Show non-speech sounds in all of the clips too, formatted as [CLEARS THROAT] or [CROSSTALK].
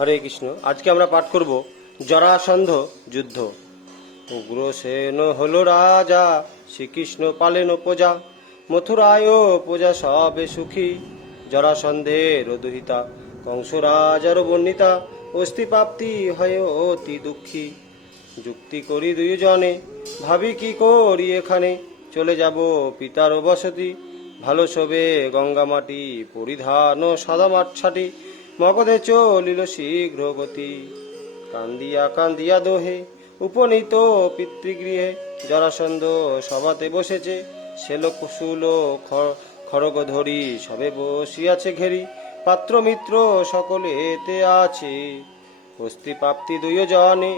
হরে কৃষ্ণ। আজকে আমরা পাঠ করব জরাসন্ধ যুদ্ধ। উগ্রসেন হল রাজা, শ্রীকৃষ্ণ পালেন প্রজা মথুরায় প্রজা সবে সুখী। জরাসন্ধের দুহিতা কংস রাজার বর্ণিতা অস্থি প্রাপ্তি হয় অতি দুঃখী। যুক্তি করি দুইজনে, ভাবি কি করি এখানে? চলে যাব পিতার বসতি। ভালো সবে গঙ্গা মাটি পরিধান সাদা মাঠ ছাটি। মগধে চলিল শীঘ্র গতি কান্দিয়া কান্দিয়া দোহে, উপনীত পিতৃগৃহে জরাসন্ধ সভাতে বসেছে। সেল কুশুল খড়গ ধরি সবে বসিয়াছে ঘেরি। পাত্র মিত্র সকলেতে আছে। অস্থি প্রাপ্তি দুইজনে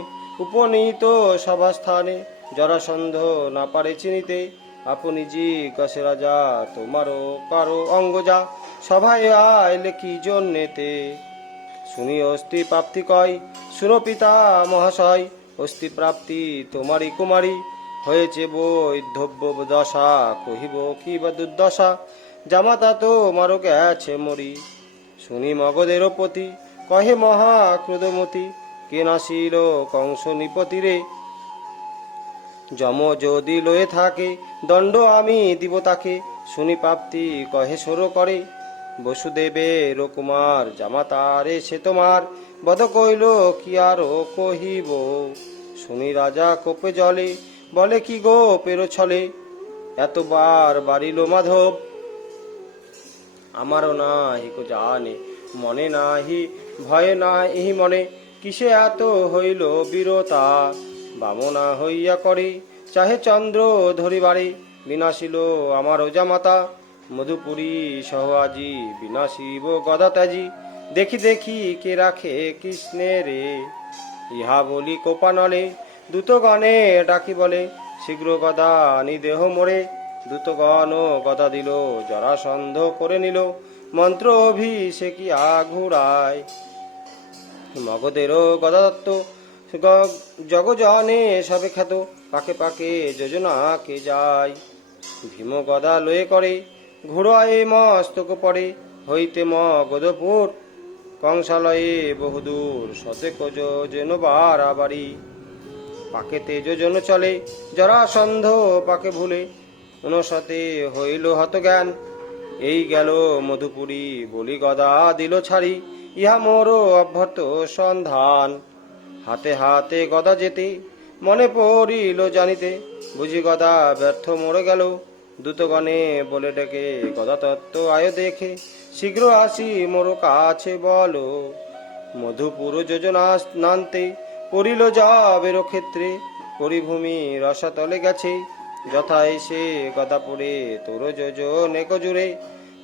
উপনীত সভাস্থানে জরাসন্ধ না পারে চিনিতে। আপনি জি কসে রাজা, তোমারও কারও অঙ্গ যা সভায় আইলে কি জন্যেতে? শুনি অস্থি প্রাপ্তি কয়, শুনো পিতা মহাশয়, অস্থি প্রাপ্তি তোমারই কুমারী। হয়েছে বৈধব্য দশা, কহিব কি বা দুর্দশা, জামাতা তো মারো গেছে মরি। শুনি মগধের পতি, কহে মহা ক্রোধমতি, কে নাসিল কংস নিপতিরে যম যদি লয়ে থাকে, দণ্ড আমি দিব তাকে। শুনি প্রাপ্তি কহে সর করে। বসুদেবের কুমার জামাতারে সে তোমার। বধ কইল, কি আর কহিব? শুনি রাজা কোপে জলে, বলে, কি গো পেরো ছলে? এতবার বাড়িল মাধব। আমারও নাহি কো জানে, মনে নাহি, ভয়ে না এহি মনে, কিসে এত হইল বীরতা? বামনা হইয়া করে, চাহে চন্দ্র ধরিবারে, বিনাশিল আমারও জামাতা। মধুপুরী সহ আজি বিনাশিব গদা ত্যাজি দেখি দেখি কে রাখে কৃষ্ণের ইহা বলি কোপানলে দ্রুতগণে ডাকি বলে, শীঘ্র গদা আনি দেহ মোড়ে দ্রুতগণ গদা দিল, জরাসন্ধ করে নিল, মন্ত্র অভিষেকি আঘুরায় মগধেরও গদাদত্ত জগজনে সবে খ্যাত, পাকে পাকে যোজনা কে যায়। ভীম গদা লয়ে করে ঘোড়ায় মস্তক পড়ে, হইতে মগধপুর কংসালয়ে বহুদূর শতেক যেন বাড়াবাড়ি। পাকে তেজজন চলে জরাসন্ধ পাকে ভুলে। উনশতে হইল হত জ্ঞান এই গেল মধুপুরী বলি গদা দিল ছাড়ি। ইহা মোর অভ্যর্থ সন্ধান। হাতে হাতে গদা যেতে, মনে পড়িল জানিতে। বুঝি গদা ব্যর্থ মরে গেল। দ্রুতগণে বলে ডেকে, গদা তত্ত্ব আয় দেখে, শীঘ্র আসি মোর কাছে, বলো। মধুপুর যোজনা নান্তে পড়িল যাবের ক্ষেত্রে, পরিভূমি রসাতলে গেছে। যথা এসে গদাপুরে তোর যোজন এক জুড়ে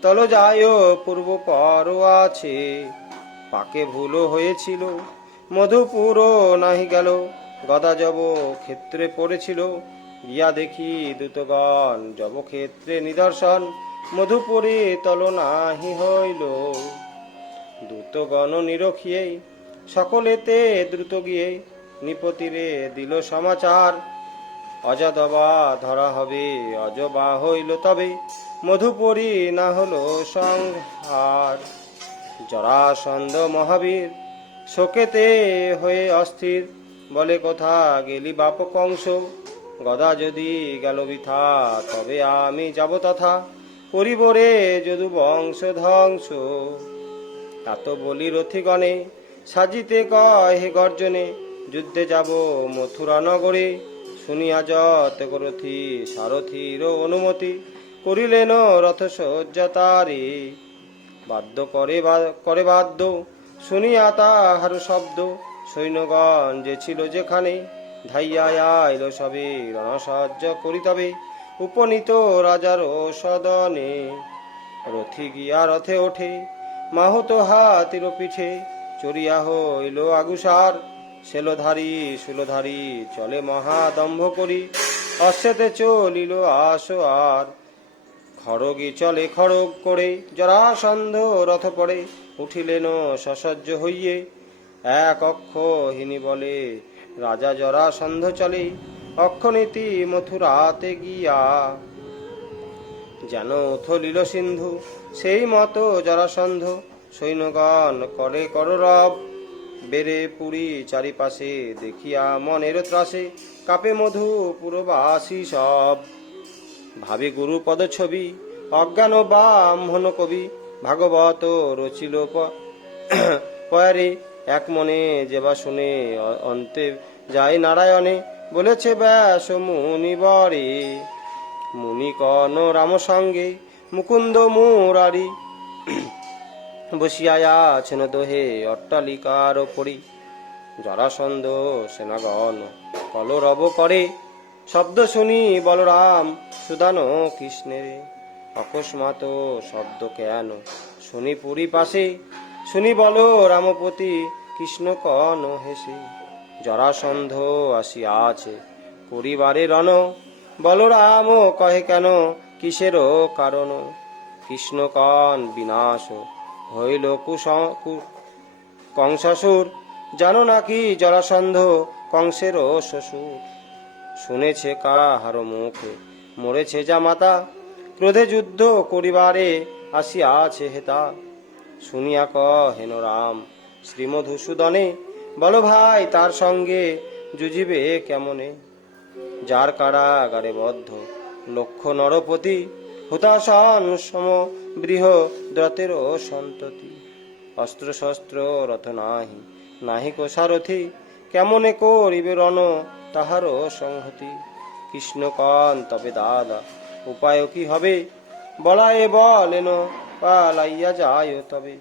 তল যায় পূর্ব পর আছে। পাকে ভুলো হয়েছিল মধুপুর নাহি গেল, গদা জব ক্ষেত্রে পড়েছিল। গিয়া দেখি দ্রুতগণ জব ক্ষেত্রে নিদর্শন, মধুপুরে তল নাহি হইল। দ্রুতগণ নিরখিয়ে সকলেতে দ্রুত গিয়ে নিপতিরে দিল সমাচার। অজাদবা ধরা হবে অজবা হইল তবে, মধুপরি না হলো সংহার। জরাসন্ধ মহাবীর, শোকেতে হয়ে অস্থির, বলে কোথা গেলি বাপ কংস গদা যদি গেল বৃথা, তবে আমি যাব তথা পরিবরে যদু বংশ ধ্বংস। এত বলি রথিগণে, সাজিতে কয় হে গর্জনে, যুদ্ধে যাব মথুরা নগরে। শুনিয়া যত রথি সারথির অনুমতি, করিলেন রথ সজ্জা তারে। বাদ্য করে করে বাদ্য, শুনিয়া তাহার শব্দ, সৈন্যগণ যে ছিল যেখানে ধাইয়া আইল সবে রণসজ্জ করি তবে উপনীত রাজার সদনে রথি গিয়া রথে ওঠে। মাহুত হাতির পিঠে চড়িয়া হইল আগুসার। সেলধারী সুলধারী চলে মহাদম্ভ করি। অশ্বেতে চলিল আসো আর। খড়গি চলে খড়গ করে। জরাসন্ধ রথ পড়ে। উঠিলেন সসজ্জ হইয়ে। এক অক্ষহিনী বলে রাজা জরাসন্ধ চলে, অক্ষনীতি মথুরাতে গিয়া। যেন থলিল সিন্ধু, সেই মতো জরাসন্ধ সৈন্যগণ করে কররব। বেড়ে পুরী চারিপাশে দেখিয়া মনের ত্রাসে কাপে মধু পুরবাসী সব। ভাবি গুরু পদ ছবি, অজ্ঞান বা ব্রাহ্মণ কবি, ভাগবত রচিল [CLEARS THROAT] পয়ারে এক মনে যেবা শুনে অন্তে যায় নারায়ণে, বলেছে, ব্যাস, মুনি বরে। মুনি কন রাম সঙ্গে, মুকুন্দ মুরারি। বসিয়া আছেন দোহে অট্টালিকার পরি জরাসন্ধ সেনাগণ কলরব করে। শব্দ শুনি বলরাম সুদানো কৃষ্ণের অকস্মাত শব্দ কেন? শুনি পুরী পাশে। শুনি বল রামপতি কৃষ্ণ কন হেসে, জরাসন্ধ আসিয়াছে পরিবারে রণ, বলরাম কহে কেন, কিসের কারণ? কৃষ্ণ কন বিনাশ হইল কংসাসুর। জানো নাকি জরাসন্ধ কংসেরও শ্বশুর? শুনেছে কাহার মুখে, মরেছে যা মাতা। ক্রোধে যুদ্ধ করিবারে আসিয়াছে হেতা। শুনিয়া কহেন রাম শ্রীমধুসূদনে, বলো ভাই তার সঙ্গে যুজিবে কেমনে? যার কারাগারে বদ্ধ লক্ষ নরপতি হুতাসন সম বৃহ দ্রতের সন্ততি। অস্ত্র শস্ত্র রথ নাহি নাহি কো সারথি কেমনে করিবে রণ তাহারও সংহতি? কৃষ্ণ কন তবে দাদা উপায় কি হবে? বলায়ে বলেন, পালাইয়া যায় তবে।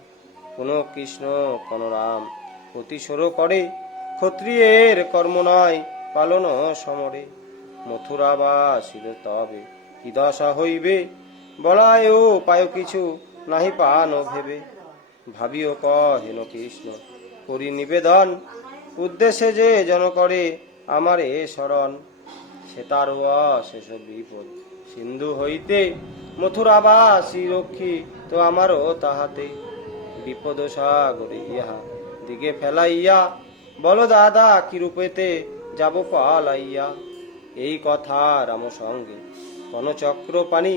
কোন কৃষ্ণ, কোন রাম। প্রতিসর করে, ক্ষত্রিয়ের কর্ম নয় পালন সমরে। মথুরা বাসিল তবে কি দশা হইবে? বলায় ও পায় কিছু, নাহি পান ভেবে। ভাবিও কহেন কৃষ্ণ, করি নিবেদন। উদ্দেশ্যে যে জন করে, আমার এ শরণ সে তার শেষ বিপদ। সিন্ধু হইতে মথুরাবাসী রক্ষী তো আমারও তাহাতে। বিপদ সাগরে ইহা। দিকে ফেলাইয়া, বলো দাদা, কি রূপেতে যাব পালাইয়া? এই কথা রাম সঙ্গে চক্র পানি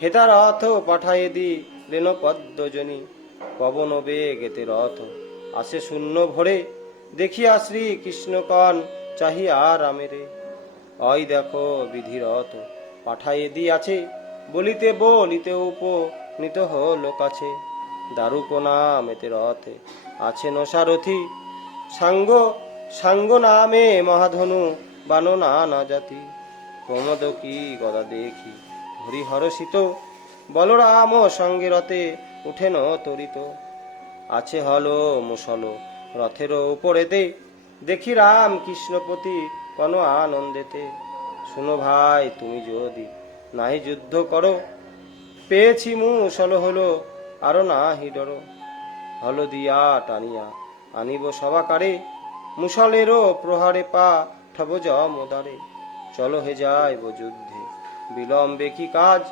হেতা রথ পাঠায়ে দি লেন পদ্মজনী। পবন বেগেতে রথ, আসে শূন্য ভরে। দেখিয়া শ্রী কৃষ্ণ কন চাহিয়া রামেরে। ওই দেখো বিধি রথ পাঠায়ে আছে বলিতে বলিতে উপ নিত হলো কাছে। দারুক নামেতে রথে আছে নসারথি। সাঙ্গ সাঙ্গ নামে মহাধনু, বানো না না জাতি। প্রমোদ কি গদা দেখি হরিহরষিত বলরাম সঙ্গে রথে উঠেন তরিত। আছে হলো মুসল, রথের উপরেতে। দেখি রাম কৃষ্ণপতি কোন আনন্দেতে। শুনো ভাই, তুমি যদি নাই যুদ্ধ করো। পেয়েছি মুসল হলো আরও না হিডর। হলো দিয়া টানিয়া, আনিব সবাকারে। মুসলেরও প্রহারে পা ঠব মোদারে চলো হে যাইব যুদ্ধে, বিলম্বে কি কাজ?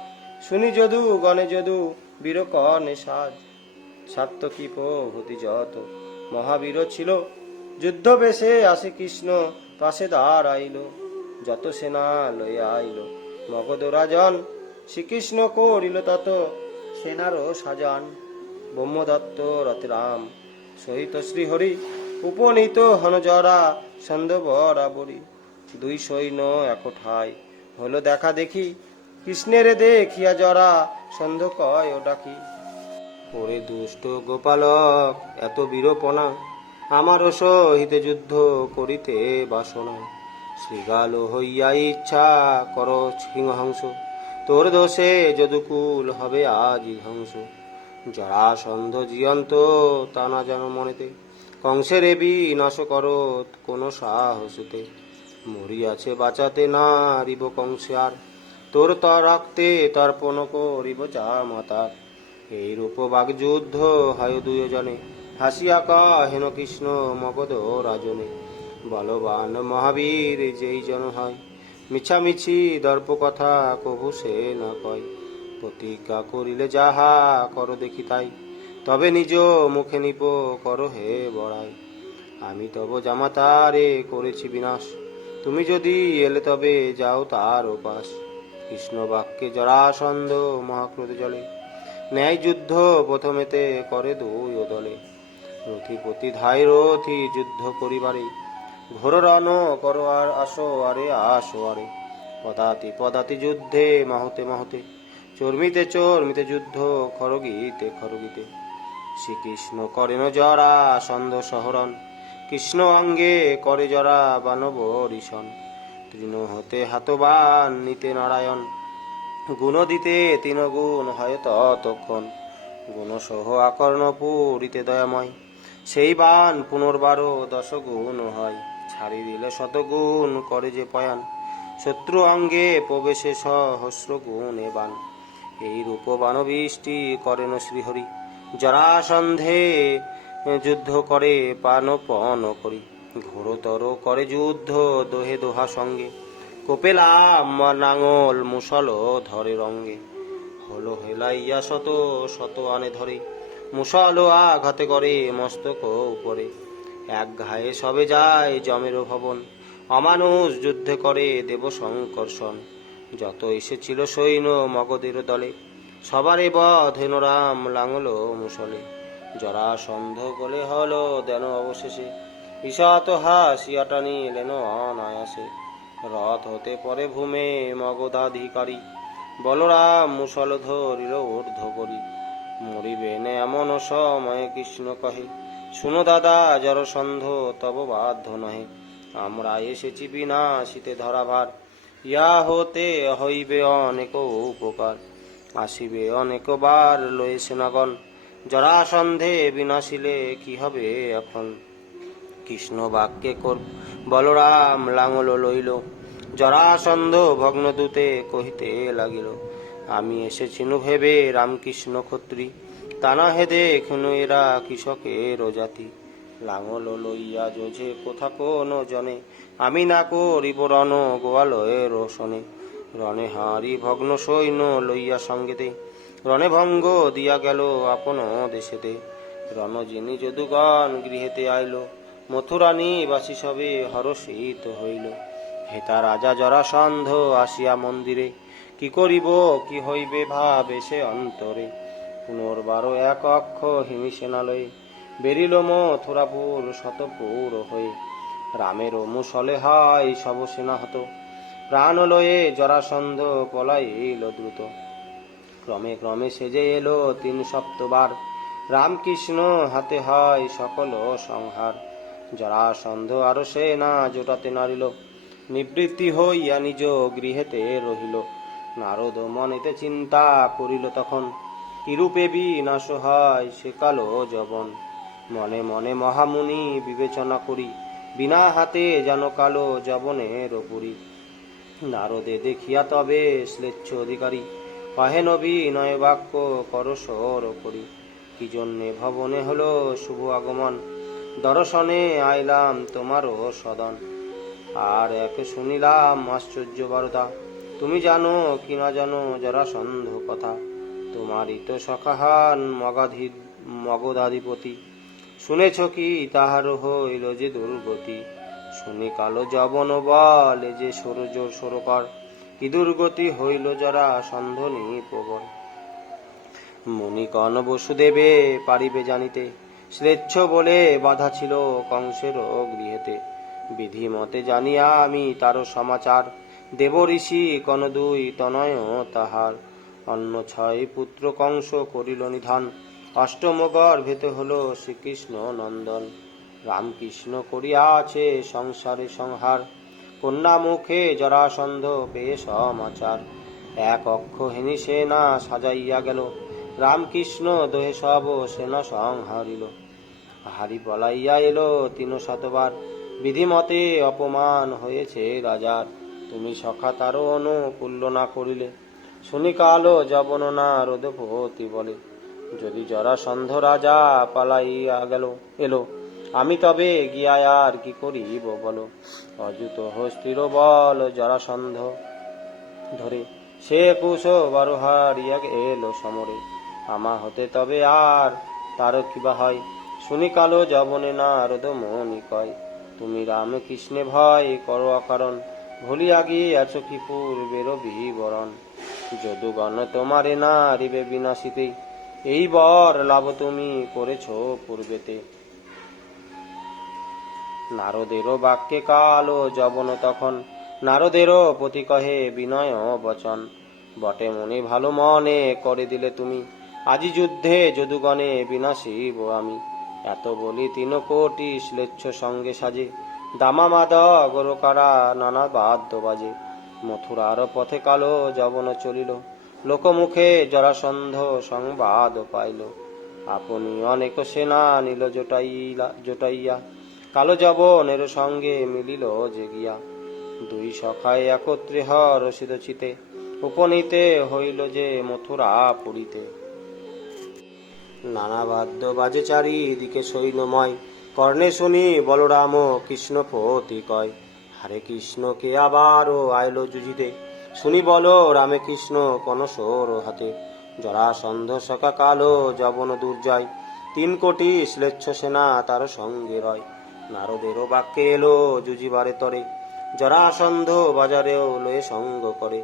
শুনি যদু, গণে যদু বীর কর্ণে সাজ। কি প্রভৃতি যত? মহাবীর ছিল। যুদ্ধ বেশে আসে কৃষ্ণ, পাশে দাঁড়াইল। যত সেনা লইয়া আইল, মগধ রাজন। শ্রীকৃষ্ণ করিল তত। সেনারও সাজান। ব্রহ্মদত্ত রথে রাম সহিত শ্রীহরি, উপনীত হনজরা সন্দ বরাবরী দুই সৈন্য একঠাই হলো দেখা দেখি, কৃষ্ণের দেখিয়া জরা সন্ধ কয় ও ডাকি। ওরে দুষ্ট গোপালক, এত বীরপনা, আমার সহিত যুদ্ধ করিতে বাসনা। শ্রীগাল হইয়া ইচ্ছা কর সিংহংস তোর দোষে যদুকুল হবে আজ ধ্বংস। জরাসন্ধ জিয়ন্ত, তা না যেন মনেতে। কংসের এবি নাশ করো কোন সাহসতে। মরিয়াছে বাঁচাতে না রিব কংসে আর। তোর তর রক্তে তর্পণ করিব যা মাতার। এই রূপবাগ যুদ্ধ হয় দুজনে হাসিয়া হেন কৃষ্ণ মগধ রাজনে। বলবান মহাবীর যেই জন হয়। মিছামিছি দর্প কথা কভু সে না কয়। প্রতিজ্ঞা করিলে যাহা কর দেখি তাই। তবে নিজ মুখে নিপ কর হে বড়াই। আমি তব জামাতারে করেছি বিনাশ। তুমি যদি এলে তবে যাও তার উপাস। কৃষ্ণ বাক্যে জরাসন্ধ মহাক্রোধ জলে ন্যায় যুদ্ধ প্রথমেতে করে দুই দলে। রথিপতি ধাই রথি যুদ্ধ করিবারে। ঘোর রণ করো আর আসো, আরে আসো, আরে। পদাতি পদাতি যুদ্ধে, মাহতে মাহতে। চর্মিতে চর্মিতে যুদ্ধ খরগিতে খরগিতে শ্রীকৃষ্ণ করেন জরা সন্দ সহরণ। কৃষ্ণ অঙ্গে করে জরা বানব ঋষণ তৃণ হতে হাতবান, নিতে নারায়ণ। গুণ দিতে তিন গুণ হয় ততক্ষণ। গুণ সহ আকর্ণ পুরিতে দয়াময়। সেই বান পুনর্বারও দশ গুণ হয়। ছাড়ি দিলে শতগুণ করে যে পয়ান। শত্রু অঙ্গে প্রবেশে সহস্র গুণ বান। এই রূপ বানবৃষ্টি করেন শ্রীহরি। জরাসন্ধে যুদ্ধ করে পানপন করি। ঘোরতর করে যুদ্ধ দোহে দোহা সঙ্গে। কোপেলাম নাঙল মুসল ধরে রঙ্গে। হলো হেলাইয়া শত শত আনে ধরে। মুসল আঘাতে করে মস্তক উপরে। এক ঘায়ে সবে যায় জমের ভবন। অমানুষ যুদ্ধে করে দেব সংকর্ষণ। যত এসেছিল সৈন্য মগধের দলে, সবারে বধেন রাম লাঙল মুসলে। জরা সন্ধ গলে হলো দেন অবশেষে ঈশাত হাসিয়া টানি লেন অনায়াসে। রথ হতে পরে ভূমে মগধাধিকারী, বলরাম মুসল ধরিল ঊর্ধ্ব করি মরিবেন এমন সময় কৃষ্ণ কহে শুনো দাদা জরসন্ধ তব বাধ্য নহে। আমরা এসেছি বিনাশিতে ধরাভার। ইয়া হতে হইবে অনেক উপকার। আসিবে অনেকবার লয়ে সেনাগণ জরাসন্ধে বিনাশিলে কি হবে এখন? কৃষ্ণ বাক্যে কর বলরাম লাঙল লইল। জরাসন্ধ ভগ্নদূতে কহিতে লাগিল, আমি এসেছিনু ভেবে রামকৃষ্ণ ক্ষত্রি। তা না হে দেখনু এরা কৃষকের জাতি লাঙল লইয়া যোঝে, কোথা কোন জনে? আমি না করিব রণ গোয়ালয়ের রোশনে রণে হারি ভগ্ন সৈন্য লইয়া সঙ্গেতে। রণে ভঙ্গ দিয়া গেল আপন দেশেতে। রণজিনী যদুগণ গৃহেতে আইল, মথুরানী বাসী সবে হরষিত হইল। হেতা রাজা জরাসন্ধ আসিয়া মন্দিরে। কি করিব, কি হইবে ভাবে সে অন্তরে। পুনর্বারও এক অক্ষ হিমি সেনালয়ে বেরিল মথুরাপুর শতপুর হয়ে। রামের মুসলে হয় সব সেনা হত। প্রাণ লয়ে জরাসন্ধ পলাইল দ্রুত। ক্রমে ক্রমে সেজে এলো তিন সপ্তবার। রামকৃষ্ণ হাতে হয় সকল সংহার। জরাসন্ধ আরও সেনা জোটাতে নারিল। নিবৃত্তি হইয়া নিজ গৃহেতে রহিল। নারদ মনেতে চিন্তা করিল তখন। কিরূপে হয় সে কালো জবন? মনে মনে মহামুনি বিবেচনা করি, বিনা হাতে যেন কালো জবনের পুরী নারদে দেখিয়া তবে শ্লেচ্ছ অধিকারী, কহে নবী নয় বাক্য করসর করি। কি জন্যে ভবনে হলো শুভ আগমন? দর্শনে আইলাম তোমারও সদন। আর এক শুনিলাম আশ্চর্য বারতা তুমি জানো কি না জানো জরাসন্ধ কথা। তোমারই তো সখাহান মগাধি মগধাধিপতি। শুনেছ কি তাহার হইল যে দুর্গতি? শুনি কালো জবন বলে যে সরজ সরকার কি দুর্গতি হইল যারা সন্ধনি প্রবল? মণিকণ বসুদেবে পারিবে জানিতে। শ্লেচ্ছ বলে বাধা ছিল কংসের গৃহেতে। বিধি মতে জানিয়া আমি তার সমাচার। দেব ঋষি কন দুই তনয় তাহার। অন্য ছয় পুত্র কংস করিল নিধান। অষ্টম গর্ভেতে হলো শ্রীকৃষ্ণ নন্দন। রামকৃষ্ণ করিয়াছে সংসারে সংহার। কন্যা মুখে জরাসন্ধ পেয়ে সমাচার এক অক্ষ হেনি সেনা সাজাইয়া গেল। রামকৃষ্ণ দোহে সব সেনা সংহারিল। হারি পলাইয়া এলো তিন শতবার। বিধিমতে অপমান হয়েছে রাজার। তুমি সখা তারও অনুকূল্য না করিলে। শুনি কালো জবন না রোদপতি বলে। যদি জরাসন্ধ রাজা পালাইয়া গেল, এলো, আমি তবে গিয়া আর কি করিব বলো। অযুত হস্তির বল জরাসন্ধ ধরে, সে কুশ বারো হারিয়া এলো সমরে। আমা হতে তবে আর তার কিবা হয়? শুনি কালো জবনে না রোদ মনি কয়, তুমি রাম কৃষ্ণে ভয় করো অকারণ, ভুলিয়া গিয়ে আছো কি পূর্বের বিবরণ? যদুগণ, তোমারে না রিবে বিনাশিতে এই বর লাভ তুমি করেছ পূর্বেতে। নারদেরও বাক্যে কালো যবন তখন, নারদেরও প্রতি কহে বিনয় বচন। বটে মনে ভালো মনে করে দিলে তুমি, আজি যুদ্ধে যদুগণে বিনাশিব আমি। এত বলি তিন কোটি শ্লেচ্ছ সঙ্গে সাজে দামা মাদা গরকারা নানা বাদ্য বাজে। মথুরার পথে কালো যবন চলিল। লোকমুখে জরাসন্ধ সংবাদ পাইল। আপনি অনেক সেনা নিল জোটাইলা জোটাইয়া। কালো যবনের সঙ্গে মিলিল যে গিয়া দুই সখায় একত্রে হর চিতে। উপনীতে হইল যে মথুরা পুরীতে। নানা বাদ্য বাজে চারিদিকে সৈন্যময় কর্ণে শুনি বলরাম কৃষ্ণপতি কয় হরে কৃষ্ণকে আবারও আইলো জুজিতে শুনি বল, রামে কৃষ্ণ কনসোর হাতে? জরাসন্ধ সকা কালো, যবন দুর্জয়। তিন কোটি শ্লেচ্ছ সেনা তার সঙ্গে রয়। নারদেরও বাক্যে এলো জুজিবারে তরে। জরাসন্ধ বাজারেও লয়ে সঙ্গ করে।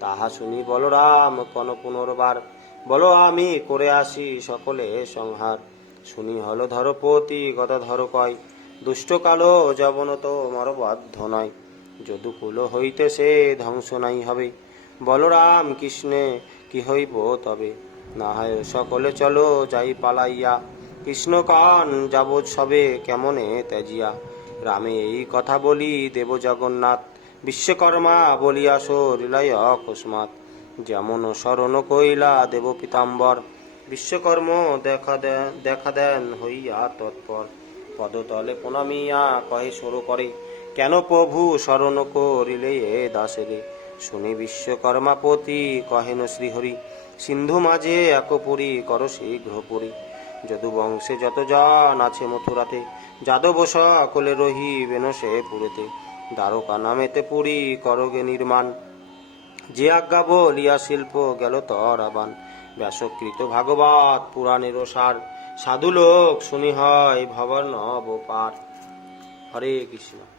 তাহা শুনি বলরাম কন পুনর্বার? বলো আমি করে আসি সকলে সংহার। শুনি হল ধরপতি গদা ধর কয় দুষ্ট কালো যবন তো মর বাধ্য নয়। যদুকুল হইতে সে ধ্বংস নাই হবে, বলরাম কৃষ্ণে কি হইব তবে? না হয় সকলে চলো যাই পালাইয়া। কৃষ্ণ কান যাব সবে কেমনে তেজিয়া রামে এই কথা বলি দেব জগন্নাথ। বিশ্বকর্মা বলিয়া সরিলাই অকস্মাৎ যেমন শরণ কইলা দেব পিতাম্বর, বিশ্বকর্ম দেখা দেন দেখা দেন হইয়া তৎপর। পদতলে প্রণামিয়া কহে সরু করে। কেন প্রভু শরণ করিলে এ দাসেরে? শুনি বিশ্বকর্মা পতি কহেন শ্রীহরি, সিন্ধু মাঝে একপুরি কর শীঘ্র পুরী যদু বংশে যত জন আছে মথুরাতে, যাদব সকলে রহিবেন সে পুরেতে। দ্বারকা নামেতে পুরী করগে নির্মাণ। যে আজ্ঞা বলিয়া শিল্প গেল তরাবান। ব্যাসকৃত ভাগবত পুরাণের সার। সাধু লোক শুনি হয় ভবর নব পাঠ হরে কৃষ্ণ।